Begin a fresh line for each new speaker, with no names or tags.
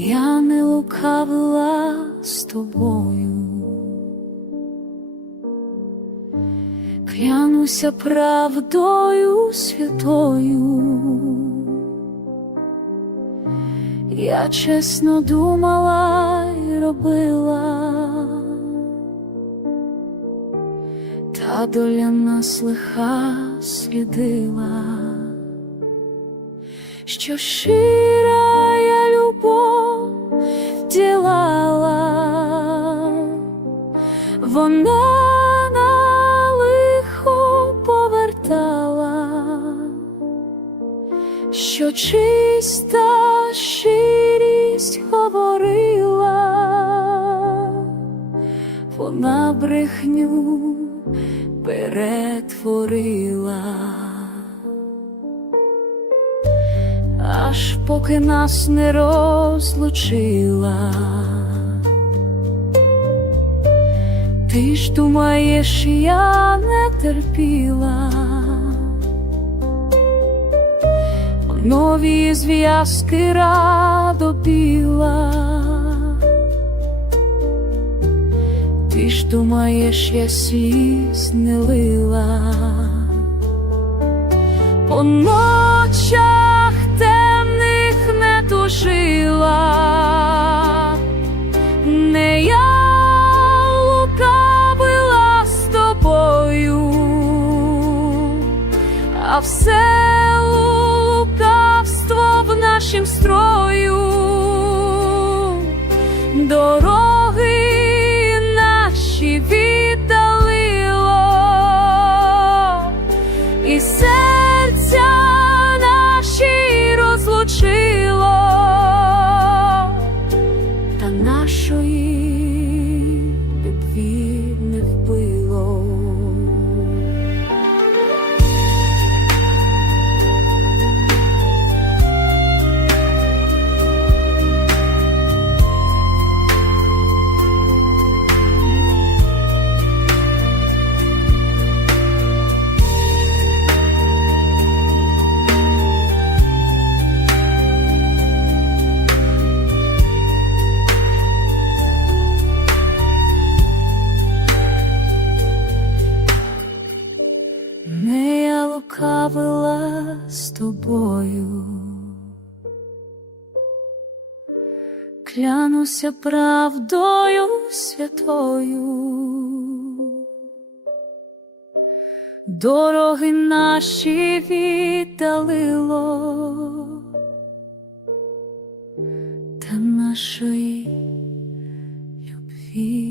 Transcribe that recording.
я не лукавила з тобою. Клянуся правдою святою. Я чесно думала і робила, та доля нас лиха слідила, що щира я любов ділала, вона на лихо повертала що чиста щирість говорила, вона брехню перетворила, аж поки нас не розлучила. Ти ж думаєш, я не терпіла. нові зв'язки радо. Ти ж думаєш, я сліз не лила по нашім строю, дороги наші віддалило, і серця наші розлучило, та нашої тобою, клянуся правдою святою, дороги наші віддалило, та нашої любві.